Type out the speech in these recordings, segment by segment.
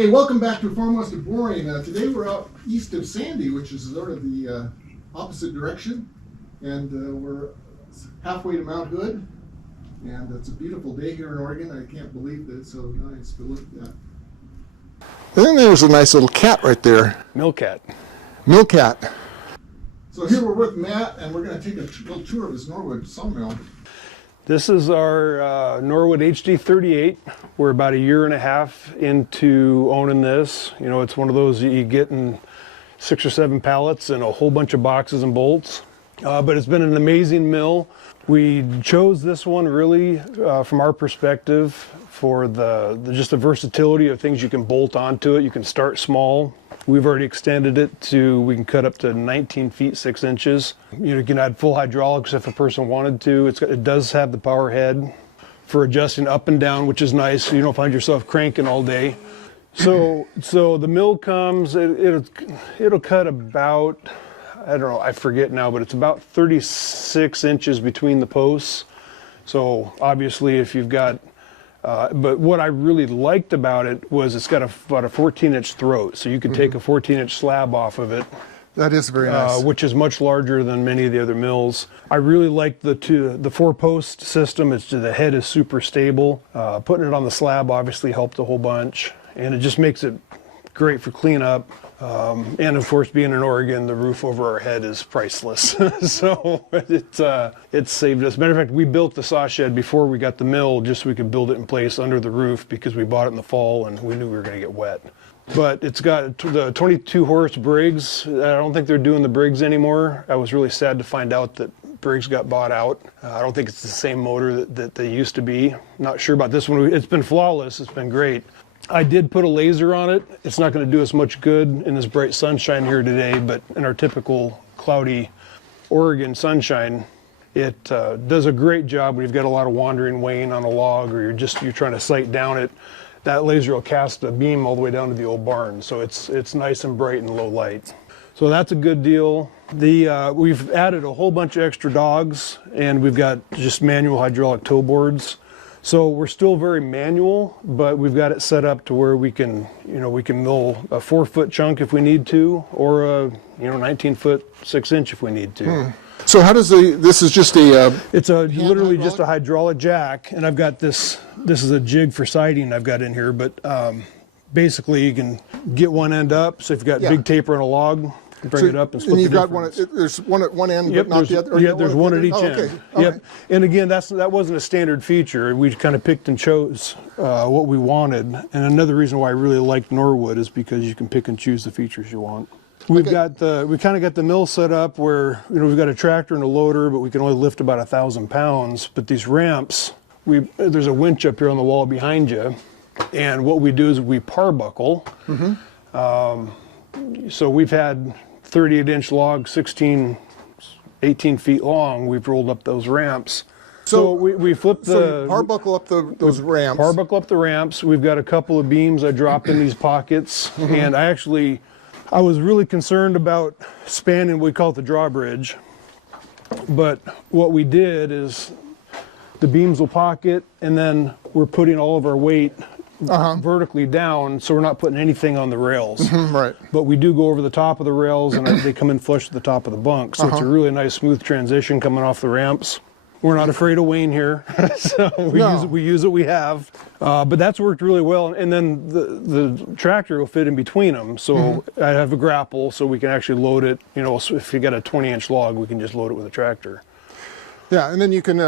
Hey, welcome back to Farm West of Boring. Today we're out east of Sandy, which is sort of the opposite direction, and we're halfway to Mount Hood, and it's a beautiful day here in Oregon. I can't believe that it's so nice, but look at that. And then there's a nice little cat right there. Millcat. Millcat. So here we're with Matt, and we're going to take a little tour of his Norwood sawmill. This is our Norwood HD38. We're about 1.5 years into owning this. You know, it's one of those you get in 6 or 7 pallets and a whole bunch of boxes and bolts. But it's been an amazing mill. We chose this one really from our perspective for just the versatility of things you can bolt onto it. You can start small. We've already extended it to, we can cut up to 19 feet 6 inches. You know, you can add full hydraulics if a person wanted to. It does have the power head for adjusting up and down, which is nice, so you don't find yourself cranking all day. So the mill comes, it'll cut about, I don't know, I forget now, but it's about 36 inches between the posts. So obviously if you've got, but what I really liked about it was it's got about a 14-inch throat, so you could take a 14-inch slab off of it. That is very nice. Which is much larger than many of the other mills. I really like the 4-post system. The head is super stable. Putting it on the slab obviously helped a whole bunch, and it just makes it great for cleanup. And of course, being in Oregon, the roof over our head is priceless. So it's saved us. Matter of fact, we built the saw shed before we got the mill just so we could build it in place under the roof because we bought it in the fall and we knew we were going to get wet. But it's got the 22 horse Briggs. I don't think they're doing the Briggs anymore. I was really sad to find out that Briggs got bought out. I don't think it's the same motor that they used to be. Not sure about this one. It's been flawless. It's been great. I did put a laser on it. It's not going to do us much good in this bright sunshine here today, but in our typical cloudy Oregon sunshine, it does a great job when you've got a lot of wandering weighing on a log or you're trying to sight down it. That laser will cast a beam all the way down to the old barn, so it's nice and bright and low light. So that's a good deal. We've added a whole bunch of extra dogs, and we've got just manual hydraulic toe boards. So we're still very manual, but we've got it set up to where we can mill a 4-foot chunk if we need to, or a 19-foot 6-inch if we need to. So how does this is just a... It's literally just a hydraulic jack, and I've got this is a jig for sighting I've got in here, but basically you can get one end up, so if you've got big taper on a log, bring it up and split the difference. There's one at one end, yep, but not the other? Yeah, there's one at each end. Okay. Yep. And again, that wasn't a standard feature. We kind of picked and chose what we wanted. And another reason why I really liked Norwood is because you can pick and choose the features you want. We kind of got the mill set up where we've got a tractor and a loader, but we can only lift about 1,000 pounds. But these ramps, there's a winch up here on the wall behind you, and what we do is we parbuckle. So we've had 38-inch logs, 18 feet long. We've rolled up those ramps. So we flip So you parbuckle up those ramps. Parbuckle up the ramps. We've got a couple of beams I drop in these pockets, and I was really concerned about spanning what we call it the drawbridge. But what we did is the beams will pocket, and then we're putting all of our weight vertically down, so we're not putting anything on the rails. Right. But we do go over the top of the rails, and they come in flush to the top of the bunk. So it's a really nice smooth transition coming off the ramps. We're not afraid of weighing here, so we use what we have. But that's worked really well. And then the tractor will fit in between them. So I have a grapple, so we can actually load it. So if you got a 20-inch log, we can just load it with a tractor. Yeah, and then you can,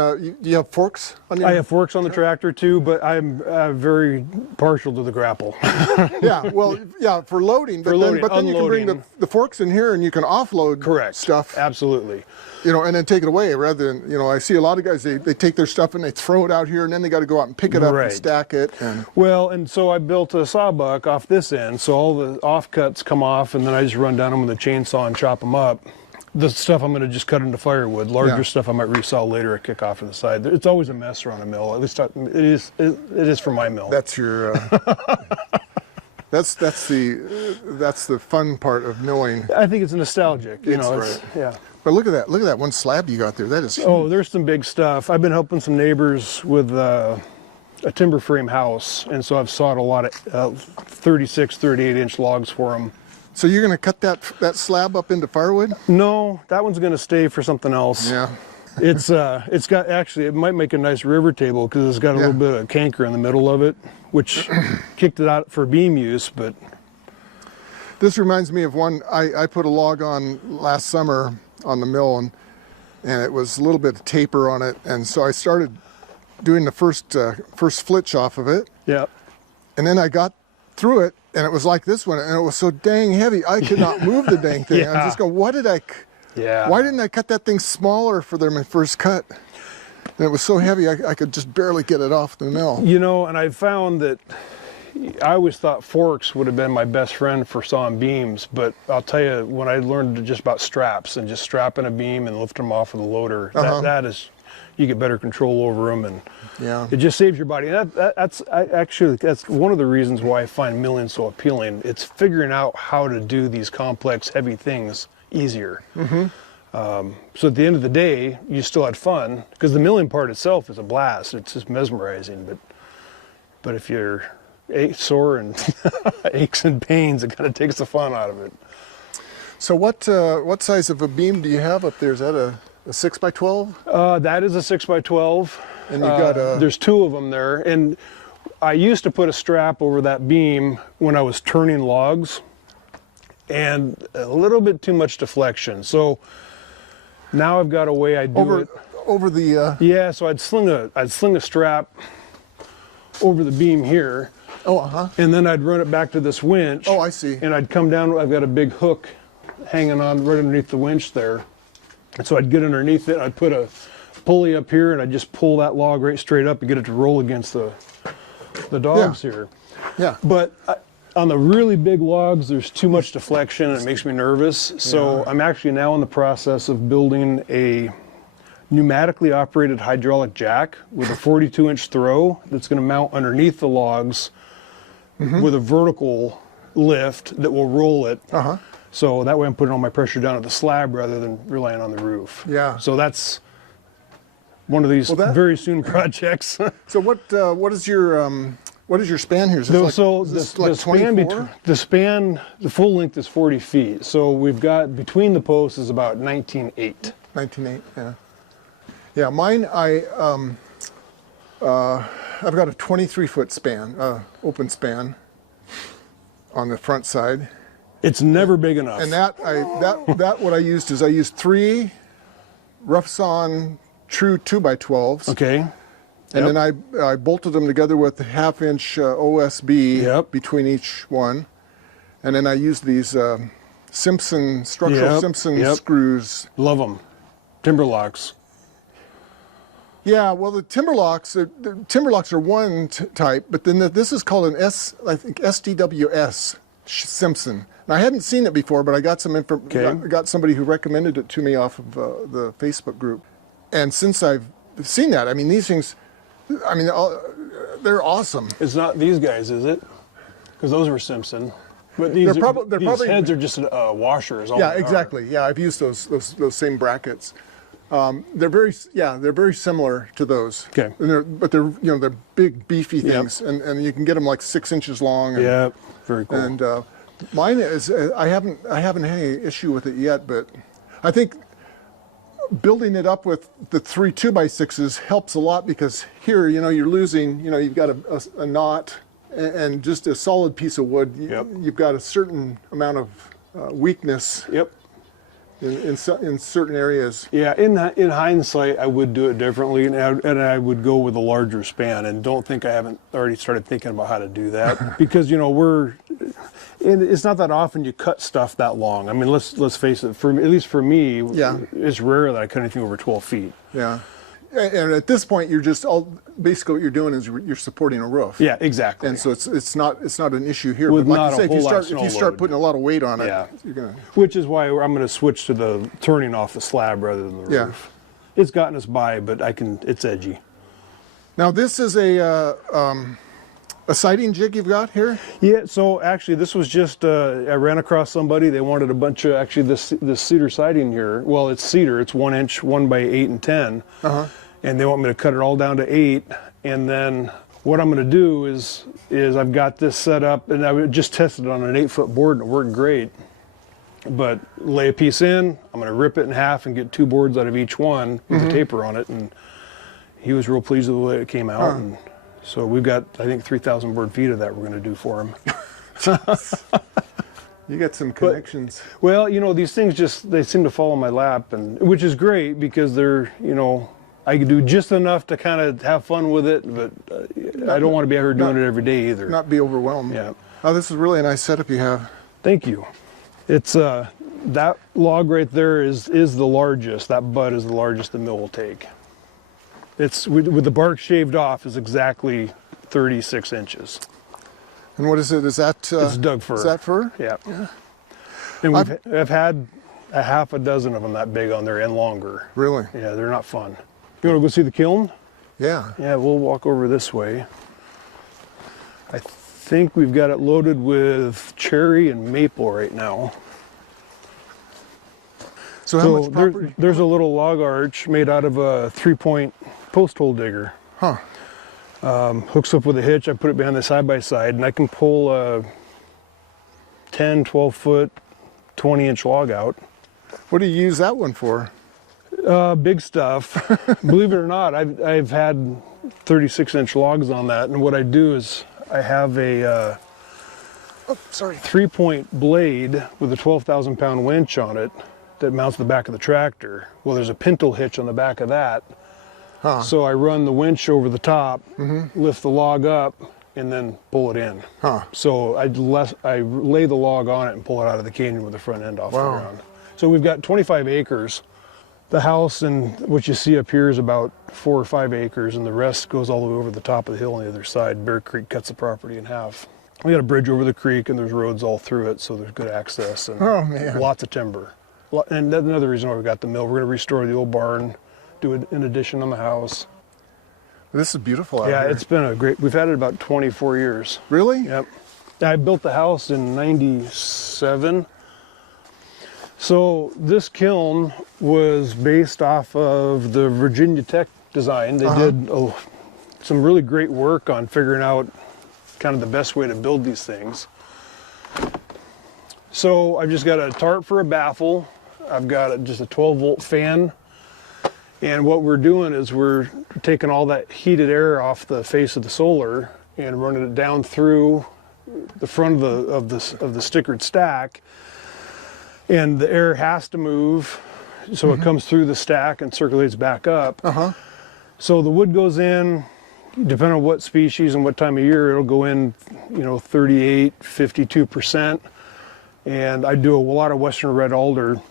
you have forks on your... I have forks on the tractor too, but I'm very partial to the grapple. For loading, but then you can bring the forks in here and you can offload stuff. Absolutely. And then take it away rather than, I see a lot of guys, they take their stuff and they throw it out here and then they got to go out and pick it up and stack it. And so I built a sawbuck off this end, so all the offcuts come off and then I just run down them with a chainsaw and chop them up. The stuff I'm going to just cut into firewood. Larger stuff I might resaw later or kick off to the side. It's always a mess around a mill. At least it is for my mill. That's your. That's the fun part of milling. I think it's nostalgic. Yeah. But look at that! Look at that one slab you got there. That is huge. Oh, there's some big stuff. I've been helping some neighbors with a timber frame house, and so I've sawed a lot of 36, 38-inch logs for them. So you're going to cut that slab up into firewood? No, that one's going to stay for something else. Yeah. It's got, actually, it might make a nice river table because it's got a little bit of canker in the middle of it, which kicked it out for beam use, but. This reminds me of one I put a log on last summer on the mill, and it was a little bit of taper on it, and so I started doing the first flitch off of it. Yeah. And then I got through it, and it was like this one, and it was so dang heavy I could not move the dang thing. I was just going, why didn't I cut that thing smaller for my first cut? And it was so heavy I could just barely get it off the mill. You know, and I found that I always thought forks would have been my best friend for sawing beams, but I'll tell you, when I learned just about straps and just strapping a beam and lifting them off with a loader, that is, you get better control over them, and it just saves your body. And that's one of the reasons why I find milling so appealing. It's figuring out how to do these complex, heavy things easier. So at the end of the day, you still had fun, because the milling part itself is a blast. It's just mesmerizing, but if you're sore and aches and pains, it kind of takes the fun out of it. So what size of a beam do you have up there? Is that a 6x12? That is a 6x12. And you've got there's two of them there. And I used to put a strap over that beam when I was turning logs, and a little bit too much deflection. So now I've got a way I do it. Over the... Yeah, so I'd sling a strap over the beam here. And then I'd run it back to this winch. Oh, I see. And I'd come down, I've got a big hook hanging on right underneath the winch there. And so I'd get underneath it, I'd put a pulley up here, and I'd just pull that log right straight up and get it to roll against the dogs here. Yeah. But on the really big logs, there's too much deflection, and it makes me nervous. So I'm actually now in the process of building a pneumatically operated hydraulic jack with a 42-inch throw that's going to mount underneath the logs with a vertical lift that will roll it. So that way I'm putting all my pressure down at the slab rather than relying on the roof. Yeah. So that's one of these very soon projects. So what is your span here? Is this the span, the full length is 40 feet. So we've got, between the posts is about 19.8. 19.8, yeah. Yeah, mine, I've got a 23-foot span, open span on the front side. It's never big enough. And what I used is I used 3 rough sawn true 2x12s. Okay. And then I bolted them together with a 1/2-inch OSB between each one. And then I used these structural Simpson screws. Love them. Timber locks. Yeah, well, the timber locks are one type, but then this is called an SDWS Simpson. And I hadn't seen it before, but I got some I got somebody who recommended it to me off of the Facebook group. And since I've seen that, I mean, these things, I mean, they're awesome. It's not these guys, is it? Because those were Simpson. But these heads are just washers. Yeah, exactly. Yeah, I've used those same brackets. They're very similar to those. Okay. And they're big, beefy things, and you can get them like 6 inches long. And, very cool. And mine is I haven't had any issue with it yet, but I think building it up with the 3 2x6s helps a lot, because here you're losing, you've got a knot and just a solid piece of wood. You've got a certain amount of weakness. In certain areas. Yeah, in hindsight, I would do it differently, and I would go with a larger span. And don't think I haven't already started thinking about how to do that, because it's not that often you cut stuff that long. I mean, let's face it. At least for me, it's rare that I cut anything over 12 feet. Yeah. And at this point, you're just basically what you're doing is you're supporting a roof. Yeah, exactly. And so it's not an issue here. With but not like you say, if you start putting a lot of weight on it, you're gonna. Which is why I'm going to switch to the turning off the slab rather than the roof. It's gotten us by, but it's edgy. Now this is a siding jig you've got here? Yeah, so actually this was just, I ran across somebody, they wanted a bunch of, actually this cedar siding here. Well, it's cedar, it's 1 inch, 1 by 8 and 10. And they want me to cut it all down to 8, and then what I'm going to do is I've got this set up, and I just tested it on an 8-foot board and it worked great. But lay a piece in, I'm going to rip it in half and get 2 boards out of each one with a taper on it. And he was real pleased with the way it came out. And so we've got, I think, 3,000 board feet of that we're going to do for him. You got some connections. Well, you know, these things just, they seem to fall in my lap, and which is great because they're, you know, I can do just enough to kind of have fun with it, but I don't want to be out here doing it every day either. Not be overwhelmed. Yeah. Oh, this is really a nice setup you have. Thank you. It's that log right there is the largest. That butt is the largest the mill will take. It's with the bark shaved off is exactly 36 inches. And what is it? Is that It's Doug fir. Is that fir? Yeah. And I've had a half a dozen of them that big on there and longer. Really? Yeah, they're not fun. You want to go see the kiln? Yeah. Yeah, we'll walk over this way. I think we've got it loaded with cherry and maple right now. So how much property? There's a little log arch made out of a 3-point post hole digger. Huh. Hooks up with a hitch. I put it behind the side-by-side, and I can pull a 10, 12-foot, 20-inch log out. What do you use that one for? Big stuff. Believe it or not, I've had 36-inch logs on that, and what I do is I have a 3-point blade with a 12,000-pound winch on it that mounts the back of the tractor. Well, there's a pintle hitch on the back of that. Huh. So I run the winch over the top, lift the log up, and then pull it in. Huh. So I lay the log on it and pull it out of the canyon with the front end off the ground. So we've got 25 acres. The house and what you see up here is about 4 or 5 acres, and the rest goes all the way over the top of the hill on the other side. Bear Creek cuts the property in half. We got a bridge over the creek, and there's roads all through it, so there's good access and lots of timber. And that's another reason why we got the mill. We're going to restore the old barn, do an addition on the house. This is beautiful out here. Yeah, it's been a great, we've had it about 24 years. Really? Yep. I built the house in '97. So this kiln was based off of the Virginia Tech design. They did some really great work on figuring out kind of the best way to build these things. So I've just got a tarp for a baffle. I've got just a 12-volt fan. And what we're doing is we're taking all that heated air off the face of the solar and running it down through the front of the stickered stack. And the air has to move, so it comes through the stack and circulates back up. So the wood goes in, depending on what species and what time of year, it'll go in, 38, 52%. And I do a lot of western red alder.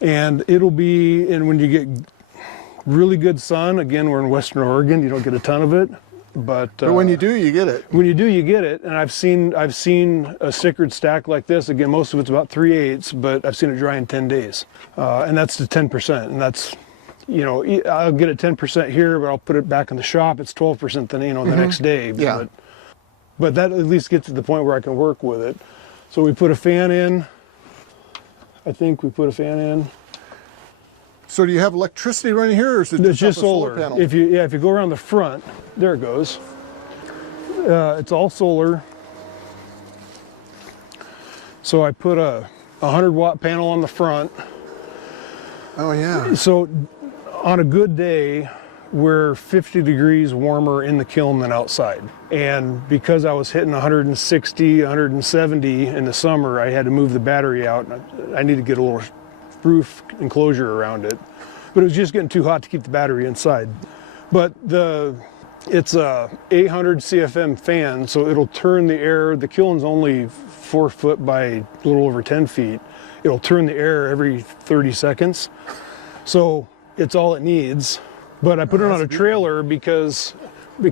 And and when you get really good sun, again, we're in Western Oregon, you don't get a ton of it. But when you do, you get it. When you do, you get it. And I've seen a stickered stack like this. Again, most of it's about 3/8, but I've seen it dry in 10 days. And that's to 10%. And that's, I'll get it 10% here, but I'll put it back in the shop. It's 12% then, the next day. Yeah. But that at least gets to the point where I can work with it. So we put a fan in. I think we put a fan in. So do you have electricity running here, or is it It's just a solar. panel? If you go around the front, there it goes. It's all solar. So I put a 100-watt panel on the front. Oh yeah. So on a good day, we're 50 degrees warmer in the kiln than outside. And because I was hitting 160, 170 in the summer, I had to move the battery out. I need to get a little roof enclosure around it, but it was just getting too hot to keep the battery inside. But it's a 800 CFM fan, so it'll turn the air. The kiln's only 4 foot by a little over 10 feet. It'll turn the air every 30 seconds. So it's all it needs. But I put it on a trailer because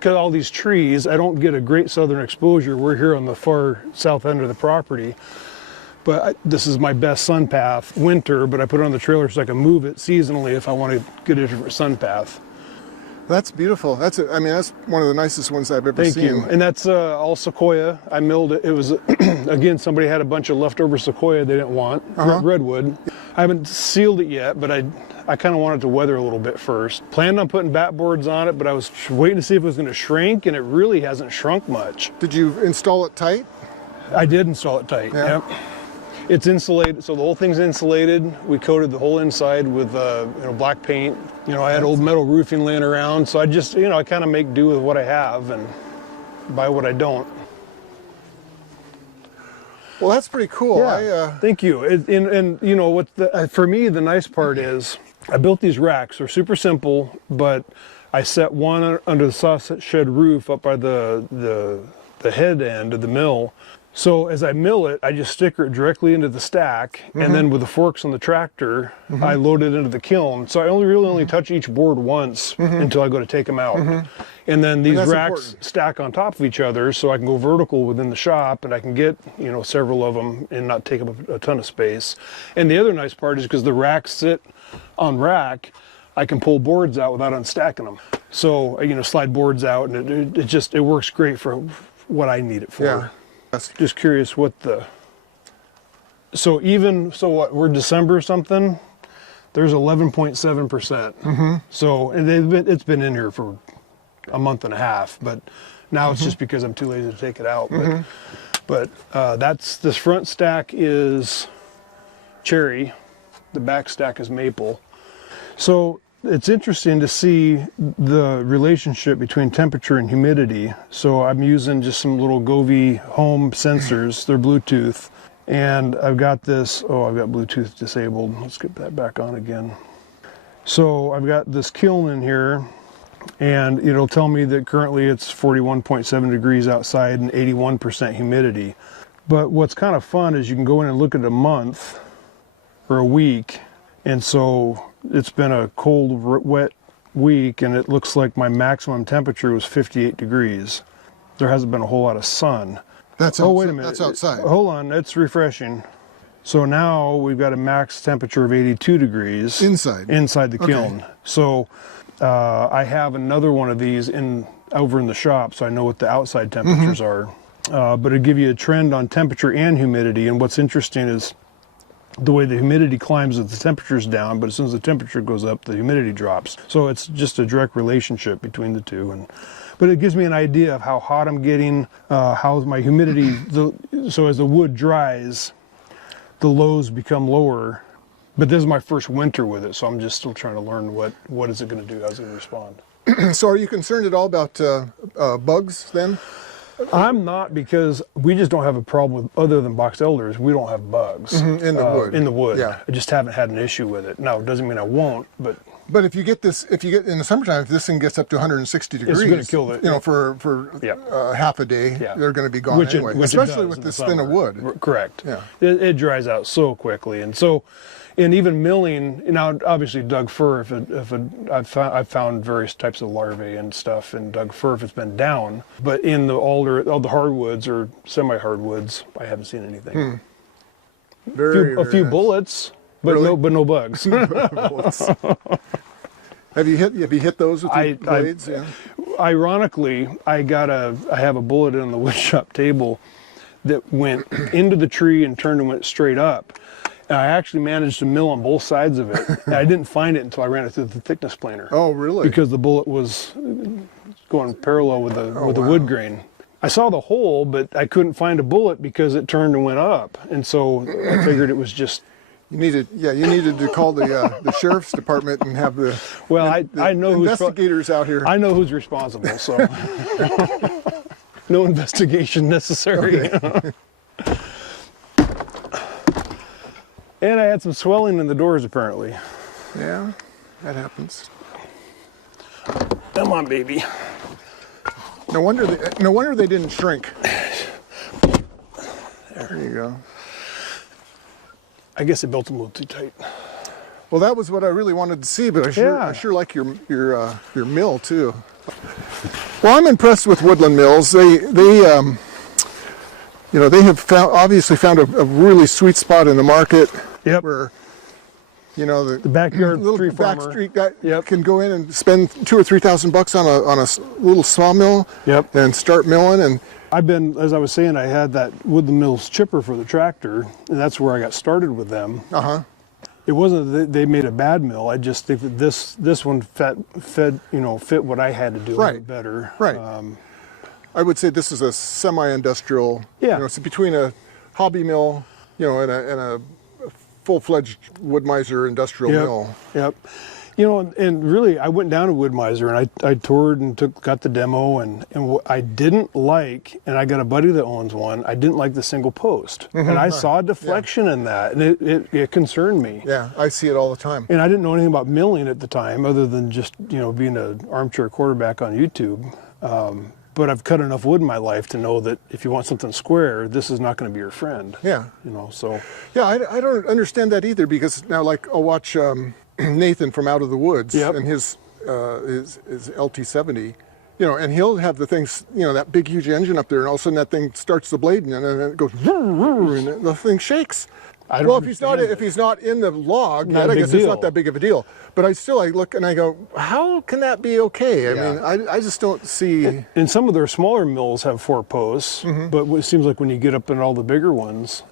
all these trees, I don't get a great southern exposure. We're here on the far south end of the property. But this is my best sun path winter, but I put it on the trailer so I can move it seasonally if I want to get a different sun path. That's beautiful. That's one of the nicest ones I've ever seen. Thank you. And that's all sequoia. I milled it. It was, again, somebody had a bunch of leftover sequoia they didn't want, redwood. I haven't sealed it yet, but I kind of wanted to weather a little bit first. Planned on putting bat boards on it, but I was waiting to see if it was going to shrink, and it really hasn't shrunk much. Did you install it tight? I did install it tight. Yeah. Yep. It's insulated, so the whole thing's insulated. We coated the whole inside with black paint. I had old metal roofing laying around, so I just I kind of make do with what I have and buy what I don't. Well, that's pretty cool. Yeah, thank you. For me, the nice part is I built these racks. They're super simple, but I set one under the saw shed roof up by the head end of the mill. So as I mill it, I just sticker it directly into the stack, and then with the forks on the tractor, I load it into the kiln. So I only touch each board once until I go to take them out. And then these racks stack on top of each other, so I can go vertical within the shop, and I can get several of them and not take up a ton of space. And the other nice part is because the racks sit on rack, I can pull boards out without unstacking them. So slide boards out, and it works great for what I need it for. Yeah. Just curious what we're December or something, there's 11.7%. So it's been in here for a month and a half, but now it's just because I'm too lazy to take it out. But this front stack is cherry, the back stack is maple. So it's interesting to see the relationship between temperature and humidity. So I'm using just some little Govee home sensors. They're Bluetooth. And I've got I've got Bluetooth disabled. Let's get that back on again. So I've got this kiln in here, and it'll tell me that currently it's 41.7 degrees outside and 81% humidity. But what's kind of fun is you can go in and look at a month or a week. And so it's been a cold, wet week, and it looks like my maximum temperature was 58 degrees. There hasn't been a whole lot of sun. Wait a minute. That's outside. Hold on, it's refreshing. So now we've got a max temperature of 82 degrees. Inside the kiln. Okay. So I have another one of these over in the shop, so I know what the outside temperatures are. But it'll give you a trend on temperature and humidity, and what's interesting is the way the humidity climbs as the temperature's down, but as soon as the temperature goes up, the humidity drops. So it's just a direct relationship between the two. But it gives me an idea of how hot I'm getting, how my humidity, so as the wood dries, the lows become lower. But this is my first winter with it, so I'm just still trying to learn what is it going to do, how's it going to respond. So are you concerned at all about bugs then? I'm not, because we just don't have a problem with, other than box elders, we don't have bugs. In the wood. In the wood. Yeah. I just haven't had an issue with it. Now, it doesn't mean I won't, but... But if you get in the summertime, if this thing gets up to 160 degrees, it's going to kill it. For half a day, they're going to be gone anyway. Especially with this thin of wood. Correct. Yeah. It dries out so quickly, and even milling. Now, obviously, Doug fir. I've found various types of larvae and stuff in Doug fir if it's been down, but in the alder, all the hardwoods or semi-hardwoods, I haven't seen anything. A few bullets. But really? no bugs. Have you hit those with the blades? Yeah. Ironically, I have a bullet on the wood shop table that went into the tree and turned and went straight up. And I actually managed to mill on both sides of it. And I didn't find it until I ran it through the thickness planer. Oh, really? Because the bullet was going parallel with the wood grain. I saw the hole, but I couldn't find a bullet because it turned and went up. And so I figured it was just... You needed to call the sheriff's department and have I know investigators out here. I know who's responsible, so no investigation necessary. Okay. And I had some swelling in the doors apparently. Yeah, that happens. Come on, baby. No wonder they didn't shrink. There you go. I guess I built them a little too tight. Well, that was what I really wanted to see, but I sure like your mill too. Well, I'm impressed with Woodland Mills. They have obviously found a really sweet spot in the market. Yep. Where the backyard little tree back farmer. street guy can go in and spend $2,000 or $3,000 on a little sawmill. Yep. And start milling. And as I was saying, I had that Woodland Mills chipper for the tractor, and that's where I got started with them. It wasn't that they made a bad mill. I just think that this one fit what I had to do a little Right. better. Right. I would say this is a semi-industrial. Yeah. It's between a hobby mill, and a full-fledged Wood-Mizer industrial mill. Yep. And really, I went down to Wood-Mizer and I toured and got the demo, and what I didn't like, and I got a buddy that owns one, I didn't like the single post. And I saw a deflection in that, and it concerned me. Yeah, I see it all the time. And I didn't know anything about milling at the time, other than just, being an armchair quarterback on YouTube. But I've cut enough wood in my life to know that if you want something square, this is not going to be your friend. Yeah. So. Yeah, I don't understand that either, because now, like, I'll watch Nathan from Out of the Woods and his LT70, and he'll have the things, that big huge engine up there, and all of a sudden that thing starts the blade, and then it goes, and the thing shakes. Well, if he's not in the log, Not a I big guess it's deal. not that big of a deal. But I look and I go, how can that be okay? I mean, I just don't see. And some of their smaller mills have 4 posts, but it seems like when you get up in all the bigger ones,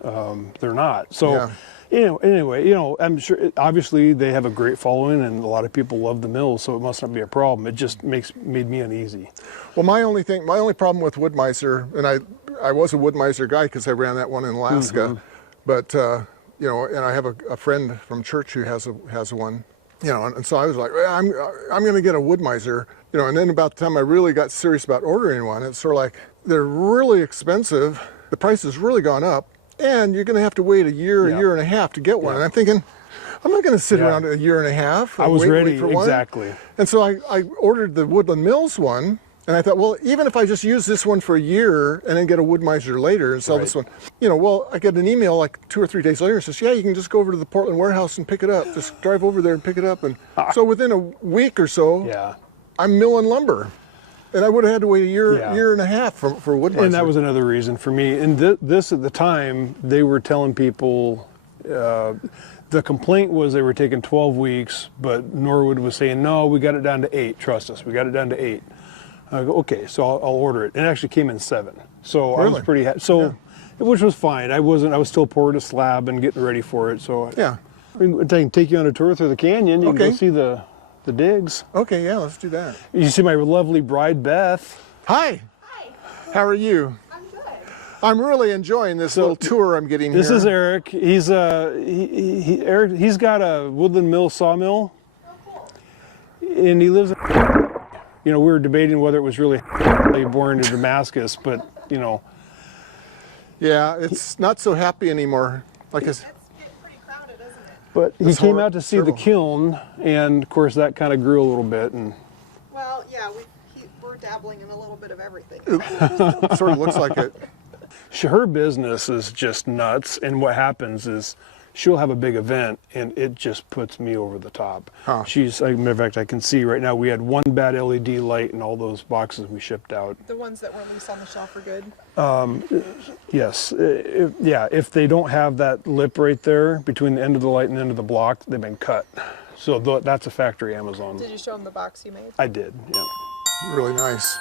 they're not. So, anyway, I'm sure obviously they have a great following, and a lot of people love the mills, so it must not be a problem. It just made me uneasy. Well, my only problem with Wood-Mizer, and I was a Wood-Mizer guy because I ran that one in Alaska, but and I have a friend from church who has one. And so I was like, I'm going to get a Wood-Mizer, and then about the time I really got serious about ordering one, it's sort of like, they're really expensive, the price has really gone up, and you're going to have to wait a year and a half to get one. And I'm thinking, I'm not going to sit around a year and a half. I was ready, for one. exactly. And so I ordered the Woodland Mills one, and I thought, well, even if I just use this one for a year and then get a Wood-Mizer later and sell this one, I get an email like 2 or 3 days later and says, yeah, you can just go over to the Portland warehouse and pick it up. Just drive over there and pick it up. And so within a week or so, I'm milling lumber. And I would have had to wait a year and a half for Wood-Mizer. And that was another reason for me. And this at the time, they were telling people, the complaint was they were taking 12 weeks, but Norwood was saying, no, we got it down to 8. Trust us, we got it down to 8. I go, okay, so I'll order it. And it actually came in 7. So I was pretty happy. So, which was fine. I was still pouring a slab and getting ready for it. So I can take you on a tour through the canyon. You can go see the digs. Okay, yeah, let's do that. You see my lovely bride, Beth. Hi. Hi. How are you? I'm good. I'm really enjoying this little tour I'm getting This here. is Eric. He's he's got a woodland mill sawmill. Oh, cool. And he lives in, we were debating whether it was really born in Damascus, but Yeah, it's not so happy anymore. Like It's getting pretty crowded, isn't it? but he It's came out to see the horrible. kiln, and of course that kind of grew a little bit. And Well, yeah, we're dabbling in a little bit of everything. it sort of looks like it. her business is just nuts. And what happens is she'll have a big event, and it just puts me over the top. Huh. As a matter of fact, I can see right now we had one bad LED light in all those boxes we shipped out. The ones that were loose on the shelf are good. Yes, if they don't have that lip right there between the end of the light and the end of the block, they've been cut. So that's a factory Amazon. Did you show them the box you made? I did, yeah. Really nice.